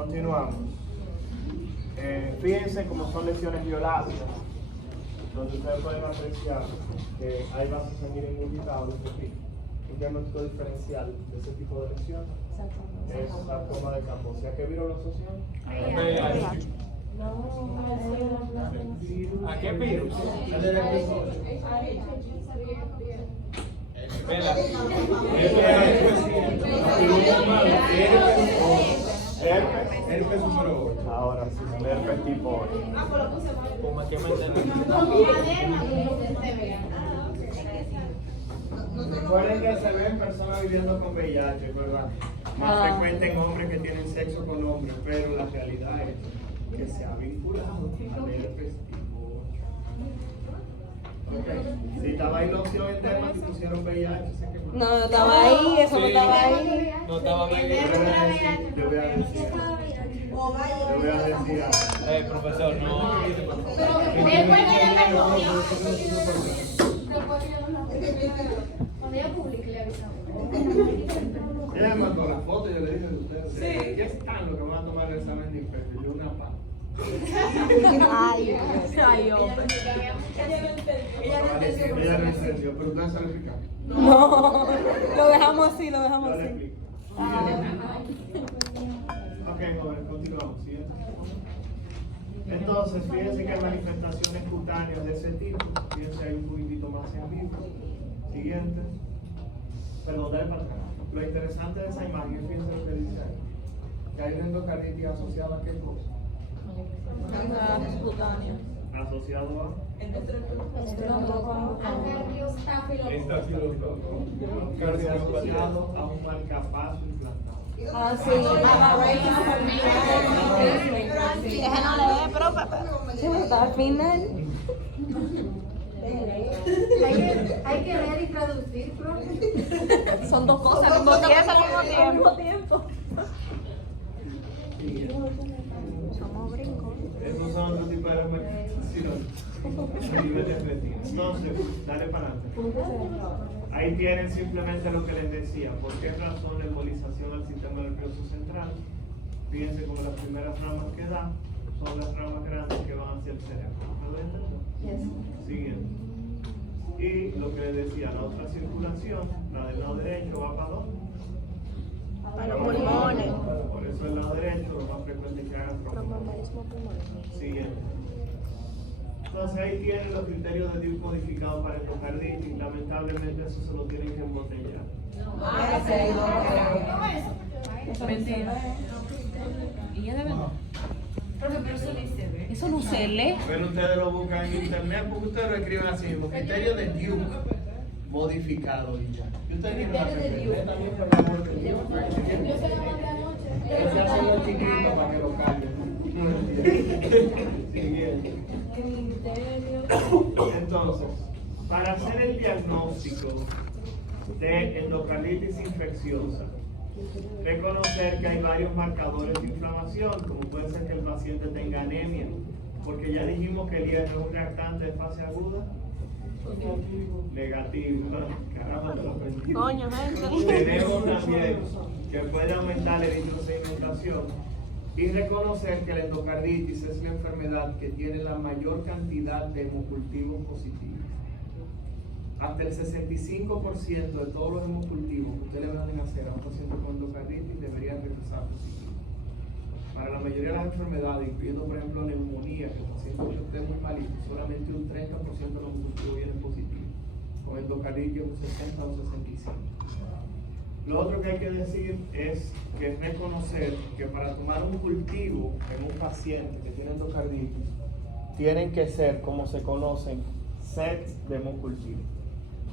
Continuamos. Fíjense cómo son lesiones biológicas, donde ustedes pueden apreciar que hay vasos sanguíneos inmovilizados. Un diagnóstico diferencial de ese tipo de lesión es sarcoma de Kaposi. ¿A qué virus lo asocian? ¿A qué virus? Herpes número 8. Ahora sí, herpes tipo 8. ¿Cómo que me Recuerden que se ven personas viviendo con VIH, ¿verdad? Más frecuente en hombres que tienen sexo con hombres, pero la realidad es que se ha vinculado al herpes tipo 8. Ok, si estaba ahí la opción en temas y pusieron VIH, se quemó. No, no estaba ahí, eso no estaba ahí. No estaba bien. Yo voy a decir Profesor, no. Cuando ella publique, le avisamos. Ella me mandó la foto y yo le dije a ustedes, ¿qué están los que van a tomar el examen de infección? Yo una pata. Ay, hombre. Ella no entendió, pero ustedes saben explicar. No, lo dejamos así, lo dejamos Yo le así. explico. Ok, joven, continuamos. Siguiente. Entonces, fíjense que hay manifestaciones cutáneas de ese tipo. Fíjense, hay un poquitito más en vivo. Siguiente. Perdón, dale para atrás. Lo interesante de esa imagen, fíjense lo que dice ahí. Que hay una endocarditis asociada a qué cosa? Asociado a asociado a un marcapaso implantado. Ah, sí. Ese no le ve, profe. Sí, está al final. Hay que leer y traducir, profe. Son dos cosas, son dos piezas al mismo tiempo. Somos brincos. Esos son otro tipo de manifestaciones. A nivel de retina. Entonces, dale para adelante. Ahí tienen simplemente lo que les decía. ¿Por qué razón la embolización al sistema nervioso central? Fíjense como las primeras ramas que da son las ramas grandes que van hacia el cerebro. ¿Me lo entienden? Siguiente. Y lo que les decía, la otra circulación, la del lado derecho, ¿va para dónde? Para los pulmones. Por eso el lado derecho lo más frecuente que hagan tromboembolismo. Siguiente. Entonces ahí tienen los criterios de Diu codificados para endocarditis. Lamentablemente eso se lo tienen que embotellar. ¿Y ya debe? Eso no se lee. Pero ustedes lo buscan en internet porque ustedes lo escriben así mismo. Criterio de Diu modificado y ya. Y ustedes tienen una referencia también por la muerte de Diu. Se hace lo chiquito para que lo cambien. Siguiente. Entonces, para hacer el diagnóstico de endocarditis infecciosa, reconocer que hay varios marcadores de inflamación, como puede ser que el paciente tenga anemia, porque ya dijimos que el hierro es un reactante de fase aguda. Negativo. Caramba, te lo aprendí. Coño, gente. Tenemos también que puede aumentar la eritrosedimentación. Y reconocer que la endocarditis es la enfermedad que tiene la mayor cantidad de hemocultivos positivos. Hasta el 65% de todos los hemocultivos que usted le van a hacer a un paciente con endocarditis deberían regresar positivos. Para la mayoría de las enfermedades, incluyendo por ejemplo neumonía, que el paciente esté muy malito, solamente un 30% de los hemocultivos vienen positivos. Con endocarditis un 60 o 65%. Lo otro que hay que decir es que es reconocer que para tomar un cultivo en un paciente que tiene endocarditis, tienen que ser, como se conocen, sets de hemocultivos.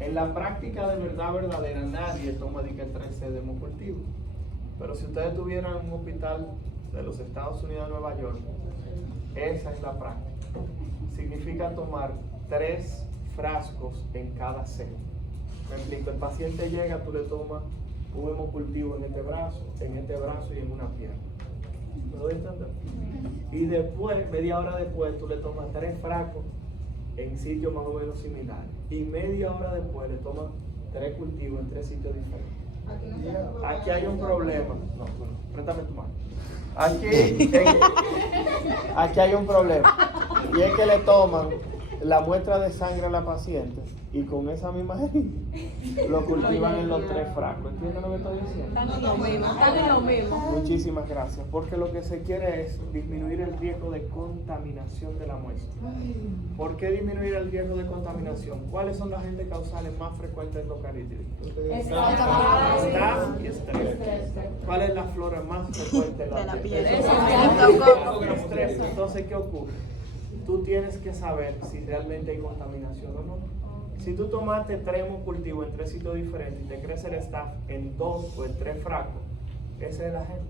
En la práctica de verdad verdadera, nadie toma de que 3 sets de hemocultivos. Pero si ustedes tuvieran un hospital de los Estados Unidos de Nueva York, esa es la práctica. Significa tomar 3 frascos en cada set. Me explico, el paciente llega, tú le tomas un hemocultivo en este brazo y en una pierna. ¿Me doy a entender? Y después, media hora después, tú le tomas 3 frascos en sitios más o menos similares. Y media hora después le tomas 3 cultivos en 3 sitios diferentes. Aquí hay un problema. No, bueno, préstame tu mano. Aquí hay un problema. Y es que le toman la muestra de sangre a la paciente y con esa misma jeringa lo cultivan en los 3 frascos. ¿Entienden lo que estoy diciendo? Están en lo mismo. Muchísimas gracias. Porque lo que se quiere es disminuir el riesgo de contaminación de la muestra. ¿Por qué disminuir el riesgo de contaminación? ¿Cuáles son las agentes causales más frecuentes de endocardititis? Staph y estrés. ¿Cuál es la flora más frecuente de la piel? Estrés. Entonces, ¿qué ocurre? Tú tienes que saber si realmente hay contaminación o no. Si tú tomaste 3 cultivos en 3 sitios diferentes y te crece el staph en 2 o en 3 frascos, ese es el agente.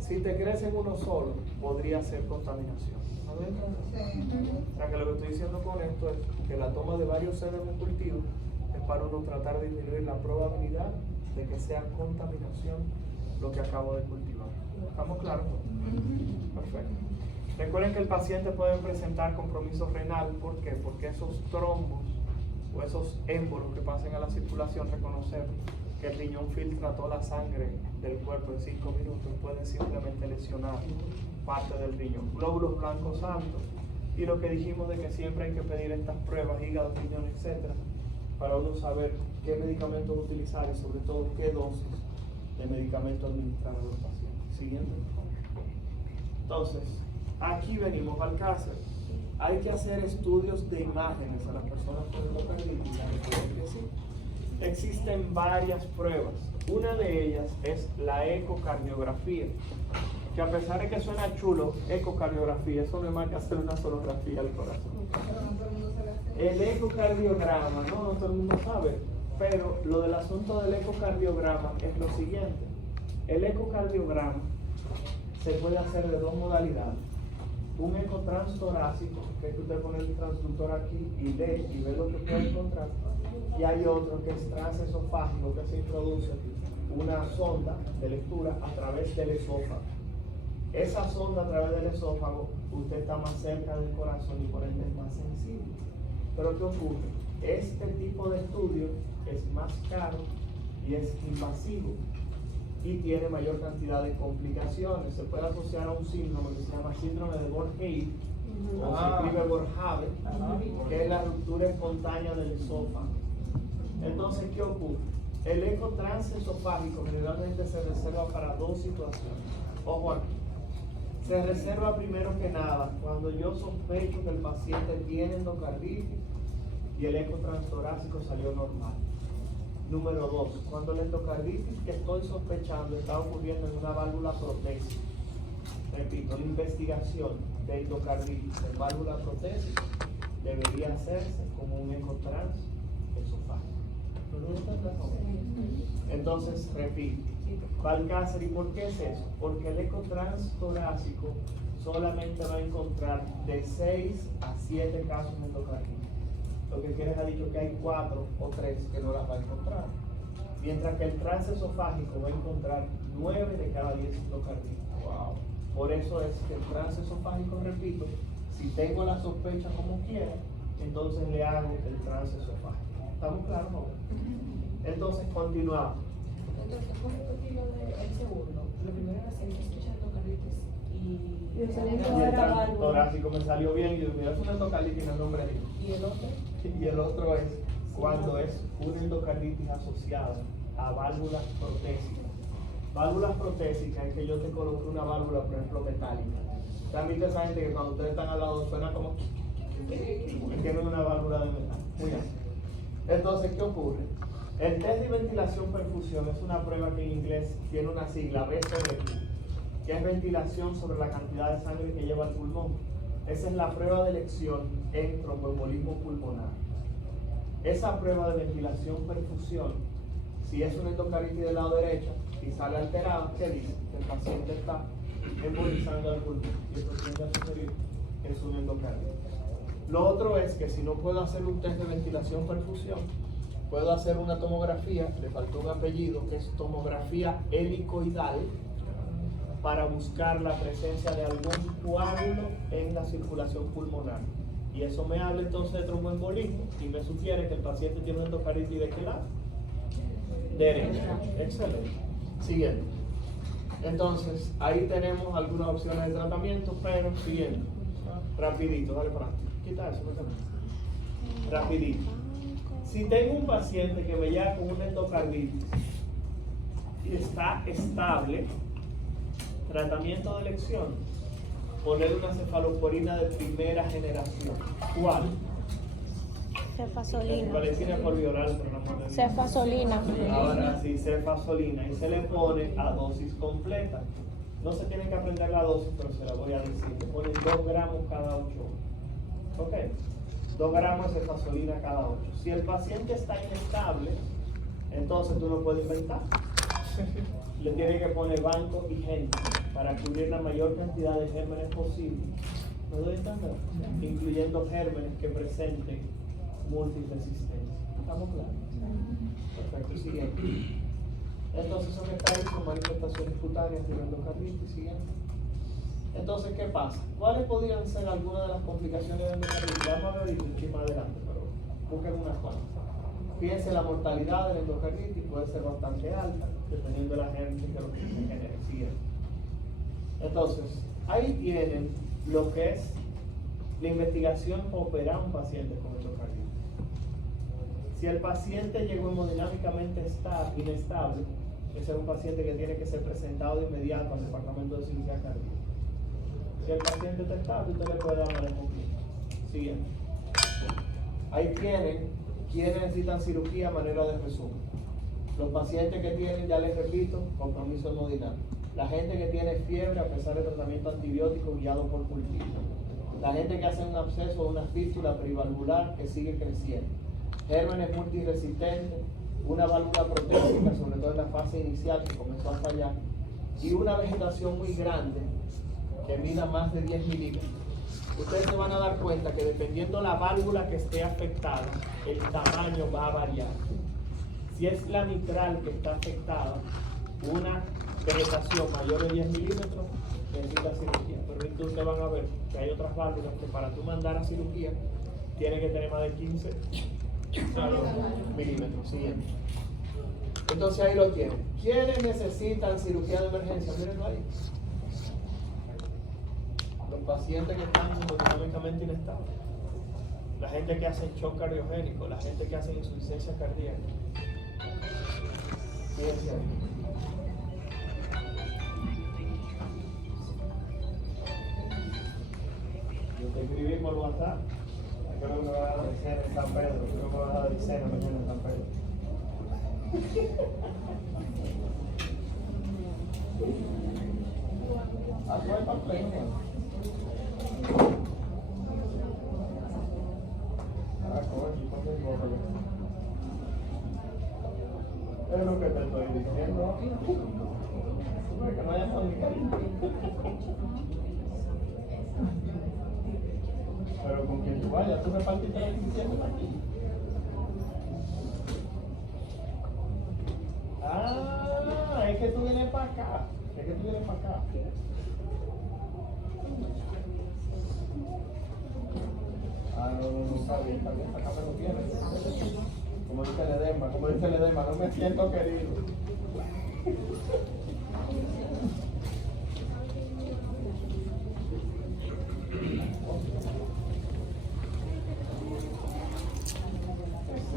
Si te crece en uno solo, podría ser contaminación. ¿No? O sea que lo que estoy diciendo con esto es que la toma de varios seres en un cultivo es para uno tratar de disminuir la probabilidad de que sea contaminación lo que acabo de cultivar. ¿Estamos claros? Perfecto. Recuerden que el paciente puede presentar compromiso renal. ¿Por qué? Porque esos trombos o esos émbolos que pasen a la circulación, reconocer que el riñón filtra toda la sangre del cuerpo en 5 minutos, pueden simplemente lesionar parte del riñón. Glóbulos blancos altos. Y lo que dijimos de que siempre hay que pedir estas pruebas, hígado, riñón, etc., para uno saber qué medicamentos utilizar y sobre todo qué dosis de medicamento administrar a los pacientes. Siguiente. Entonces, aquí venimos al caso. Hay que hacer estudios de imágenes a las personas con endocarditis. Sí. Existen varias pruebas. Una de ellas es la ecocardiografía, que a pesar de que suena chulo, ecocardiografía, eso no es más que hacer una sonografía al corazón. El ecocardiograma, no todo el mundo sabe, pero lo del asunto del ecocardiograma es lo siguiente. El ecocardiograma se puede hacer de 2 modalidades. Un eco transtorácico, que es que usted pone el transductor aquí y lee y ve lo que puede encontrar. Y hay otro que es transesofágico, que se introduce una sonda de lectura a través del esófago. Esa sonda a través del esófago, usted está más cerca del corazón y por ende es más sensible. Pero ¿qué ocurre? Este tipo de estudio es más caro y es invasivo y tiene mayor cantidad de complicaciones. Se puede asociar a un síndrome que se llama síndrome de Borgheide, o se escribe Borjave, que es la ruptura espontánea del esófago. Entonces, ¿qué ocurre? El eco transesofágico generalmente se reserva para 2 situaciones. Ojo aquí. Se reserva primero que nada cuando yo sospecho que el paciente tiene endocarditis y el eco transtorácico salió normal. Número 2, cuando la endocarditis que estoy sospechando está ocurriendo en una válvula protésica. Repito, la investigación de endocarditis en válvula protésica debería hacerse como un eco transesofágico. Entonces, repito, Balcácer, ¿y por qué es eso? Porque el eco transtorácico solamente va a encontrar de 6 a 7 casos de endocarditis. Lo que quieres ha dicho que hay 4 o 3 que no las va a encontrar. Mientras que el transesofágico va a encontrar 9 de cada 10 endocarditis. Wow. Por eso es que el transesofágico, repito, si tengo la sospecha como quiera, entonces le hago el transesofágico. ¿Estamos claros? ¿No? Entonces continuamos. Entonces, con respecto del segundo, lo primero era hacer sospecha de endocarditis y el torácico me salió bien y yo mira, es una endocarditis en el nombre de Dios. ¿Y el otro? Y el otro es cuando es una endocarditis asociada a válvulas protésicas. Válvulas protésicas es que yo te coloque una válvula, por ejemplo, metálica. También esa gente que cuando ustedes están al lado suena como tienen una válvula de metal. Muy bien. Entonces, ¿qué ocurre? El test de ventilación perfusión es una prueba que en inglés tiene una sigla, VCRP, que es ventilación sobre la cantidad de sangre que lleva el pulmón. Esa es la prueba de elección en tromboembolismo pulmonar. Esa prueba de ventilación perfusión, si es una endocarditis del lado derecho y sale alterada, ¿qué dice? Que el paciente está embolizando el pulmón y esto tiende a suceder, es una endocarditis. Lo otro es que si no puedo hacer un test de ventilación perfusión, puedo hacer una tomografía, le faltó un apellido, que es tomografía helicoidal, para buscar la presencia de algún coágulo en la circulación pulmonar. Y eso me habla entonces de tromboembolismo y me sugiere que el paciente tiene una endocarditis de qué lado. derecho. Excelente. Siguiente. Entonces, ahí tenemos algunas opciones de tratamiento, pero siguiente. Rapidito, dale para adelante. Quita eso, no te metas. Rapidito. Si tengo un paciente que me llega con una endocarditis y está estable, tratamiento de elección, poner una cefalosporina de primera generación. ¿Cuál? Cefazolina. Valentina por oral, pero no por Cefazolina. Ahora sí, cefazolina y se le pone a dosis completa. No se tienen que aprender la dosis, pero se la voy a decir. Le ponen 2 gramos cada 8 horas. ¿Ok? 2 gramos de cefazolina cada 8. Si el paciente está inestable, entonces tú no puedes inventar. Le tienes que poner banco y gente para cubrir la mayor cantidad de gérmenes posible. ¿Me doy a entender? Incluyendo gérmenes que presenten multiresistencia. ¿Estamos claros? Perfecto, siguiente. Entonces eso que está ahí son manifestaciones cutáneas de la endocarditis. Siguiente. Entonces, ¿qué pasa? ¿Cuáles podrían ser algunas de las complicaciones de la endocarditis? Vamos a ver un chisme más adelante, pero busquen unas cuantas. Fíjense, la mortalidad de la endocarditis puede ser bastante alta, dependiendo de la gente que lo que se genere. Siguiente. Entonces, ahí tienen lo que es la investigación para operar a un paciente con endocarditis. Si el paciente llegó hemodinámicamente inestable, ese es un paciente que tiene que ser presentado de inmediato al departamento de cirugía cardíaca. Si el paciente está estable, usted le puede dar manejo clínico. Siguiente. Ahí tienen quienes necesitan cirugía a manera de resumen. Los pacientes que tienen, ya les repito, compromiso hemodinámico. La gente que tiene fiebre a pesar de tratamiento antibiótico guiado por cultivo. La gente que hace un absceso o una fístula perivalvular que sigue creciendo. Gérmenes multiresistentes, una válvula protésica, sobre todo en la fase inicial que comenzó a fallar, y una vegetación muy grande que mida más de 10 milímetros. Ustedes se van a dar cuenta que dependiendo la válvula que esté afectada, el tamaño va a variar. Si es la mitral que está afectada, una vegetación mayor de 10 milímetros necesita cirugía. Pero entonces van a ver que hay otras válvulas que para tú mandar a cirugía tienen que tener más de 15 milímetros. Siguiente. Entonces ahí lo tienen. ¿Quiénes necesitan cirugía de emergencia? Mírenlo ahí. Los pacientes que están hemodinámicamente inestables, la gente que hace shock cardiogénico, la gente que hace insuficiencia cardíaca. Fíjense ahí. Yo te escribí por WhatsApp. Creo que me va a dar cena en San Pedro. Creo que me va a dar cena mañana en San Pedro. ¿Cuál papel? Es lo que te estoy diciendo. Que no haya familia. Pero con quien tú vayas, tú repartiste la diciendo aquí. Ah, es que tú vienes para acá. Es que tú vienes para acá. Ah, no, está bien, acá me lo tienes. Como dice Ledema, no me siento querido.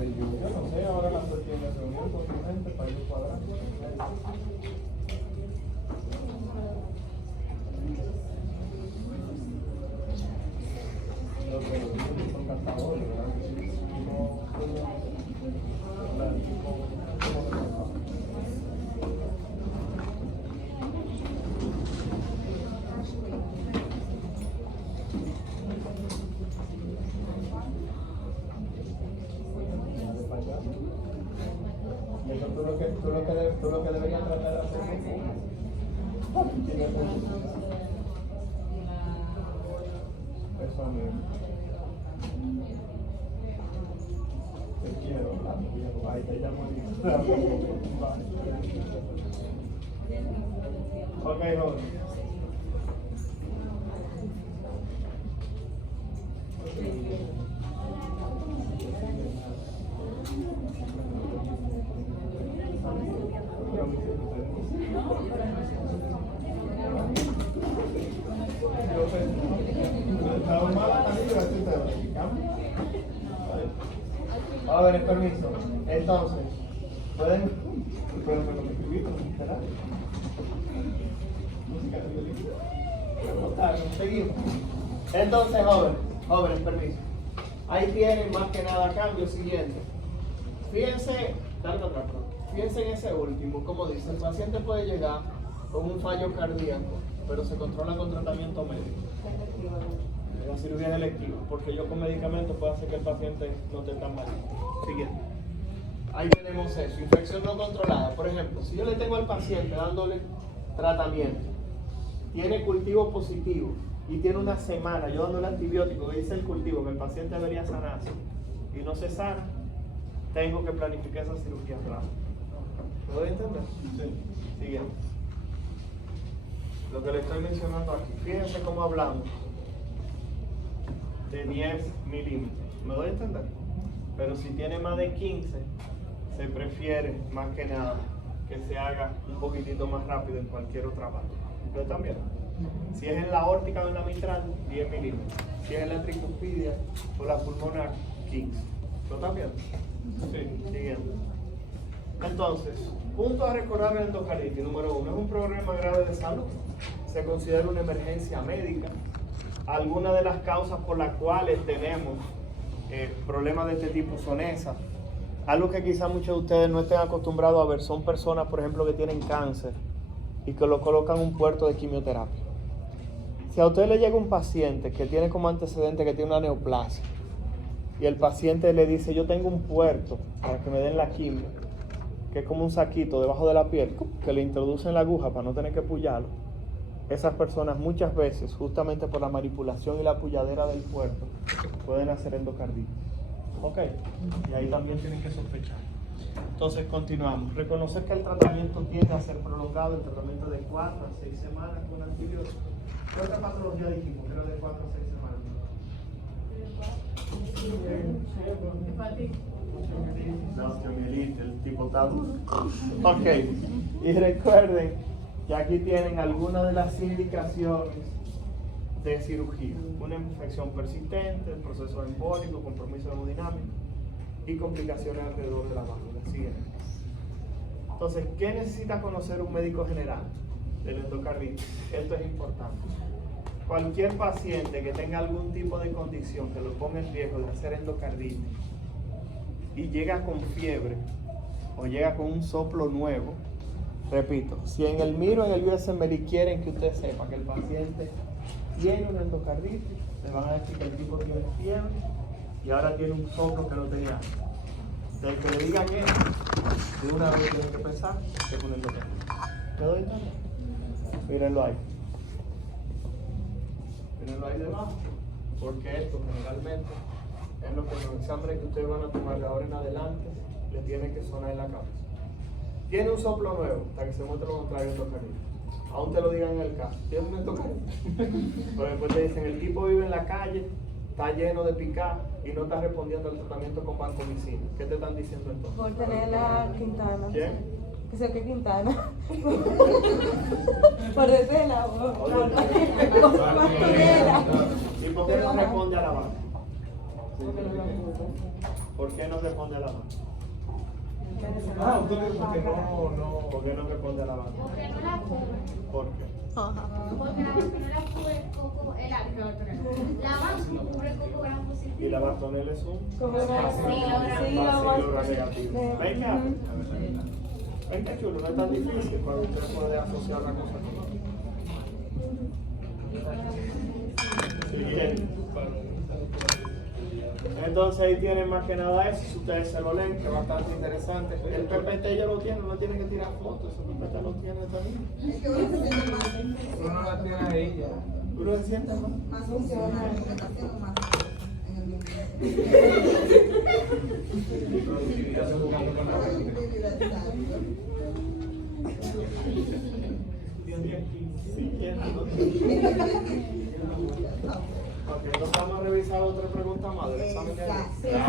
Yo no sé, ahora la tiene reunión con su gente para ir cuadrando. Los que son cantadores, ¿verdad? Y eso tú lo que deberías tratar de hacer eso a mí. Te quiero, ahí te llamo. Ok, joven. Jóvenes, permiso. Entonces, ¿pueden escribir? ¿Verdad? Música de violín. Seguimos. Entonces, jóvenes, permiso. Ahí tienen más que nada cambio siguiente. Fíjense, fíjense en ese último, como dice, el paciente puede llegar con un fallo cardíaco, pero se controla con tratamiento médico. La cirugía es electiva, porque yo con medicamentos puedo hacer que el paciente no esté tan mal. Siguiente. Ahí tenemos eso, infección no controlada. Por ejemplo, si yo le tengo al paciente dándole tratamiento, tiene cultivo positivo y tiene una semana yo dándole antibiótico, que dice el cultivo que el paciente debería sanarse y no se sana, tengo que planificar esa cirugía atrás. ¿Me doy a entender? Sí. Siguiente. Lo que le estoy mencionando aquí, fíjense cómo hablamos de 10 milímetros. ¿Me doy a entender? Pero si tiene más de 15, se prefiere más que nada que se haga un poquitito más rápido en cualquier otra parte. ¿Lo están viendo? Si es en la aórtica o en la mitral, 10 milímetros. Si es en la tricuspidia o la pulmonar, 15. ¿Lo están viendo? Sí. Siguiente. Entonces, punto a recordar el endocarditis. Número 1, es un problema grave de salud. Se considera una emergencia médica. Algunas de las causas por las cuales tenemos problemas de este tipo son esas. Algo que quizá muchos de ustedes no estén acostumbrados a ver son personas, por ejemplo, que tienen cáncer y que lo colocan en un puerto de quimioterapia. Si a usted le llega un paciente que tiene como antecedente que tiene una neoplasia y el paciente le dice, yo tengo un puerto para que me den la quimio, que es como un saquito debajo de la piel, que le introducen la aguja para no tener que pullarlo, esas personas muchas veces, justamente por la manipulación y la pulladera del puerto, pueden hacer endocarditis. Ok, y ahí también tienen que sospechar. Entonces continuamos. Reconocer que el tratamiento tiende a ser prolongado, el tratamiento de 4 a 6 semanas con antibióticos. ¿Qué otra patología dijimos? Creo de 4 a 6 semanas. La osteomielitis, el tipo tal. Ok, y recuerden que aquí tienen algunas de las indicaciones de cirugía. Una infección persistente, el proceso embólico, compromiso hemodinámico y complicaciones alrededor de la válvula. Siguiente. Entonces, ¿qué necesita conocer un médico general del endocarditis? Esto es importante. Cualquier paciente que tenga algún tipo de condición que lo ponga en riesgo de hacer endocarditis y llega con fiebre o llega con un soplo nuevo, repito, si en el MIR o en el USMLE quieren que usted sepa que el paciente tiene una endocarditis, le van a decir que el tipo tiene fiebre y ahora tiene un soplo que no tenía antes. Del que le digan eso, de una vez tienen que pensar que es una endocarditis. ¿Me doy entender? Mírenlo ahí. Mírenlo ahí debajo, porque esto generalmente es lo que en los exámenes que ustedes van a tomar de ahora en adelante le tiene que sonar en la cabeza. Tiene un soplo nuevo, hasta que se muestre lo contrario de endocarditis. Aún te lo digan en el caso, tiene una endocarditis. Pero después te dicen, el tipo vive en la calle, está lleno de picar y no está respondiendo al tratamiento con vancomicina. ¿Qué te están diciendo entonces? Por tener la Quintana. ¿Quién? Que sé que Quintana. Por decir la voz. ¿Y por qué no responde a la banca? ¿Por qué no responde a la banca? ¿Por qué no responde a la banca? Porque no la cubre. ¿Por qué? Porque la banca no la cubre coco, el alcohol. La banca no cubre coco gran ¿Y positivo. la bastonela es un? Sí, Bacilo negativo. Ven que chulo, no es tan difícil cuando usted puede asociar la cosa con otra. Siguiente. Entonces ahí tienen más que nada eso, si ustedes se lo leen, que es bastante interesante. El PPT ya lo tiene, no tiene que tirar fotos, ese PPT lo tiene también. Es que uno se siente más, Uno no la tiene ahí ya. Uno se siente más. más funcional, porque está haciendo más en el mismo. Productividad se buscando con la Ok, entonces vamos a revisar otra pregunta más del examen de Exacto. ayer.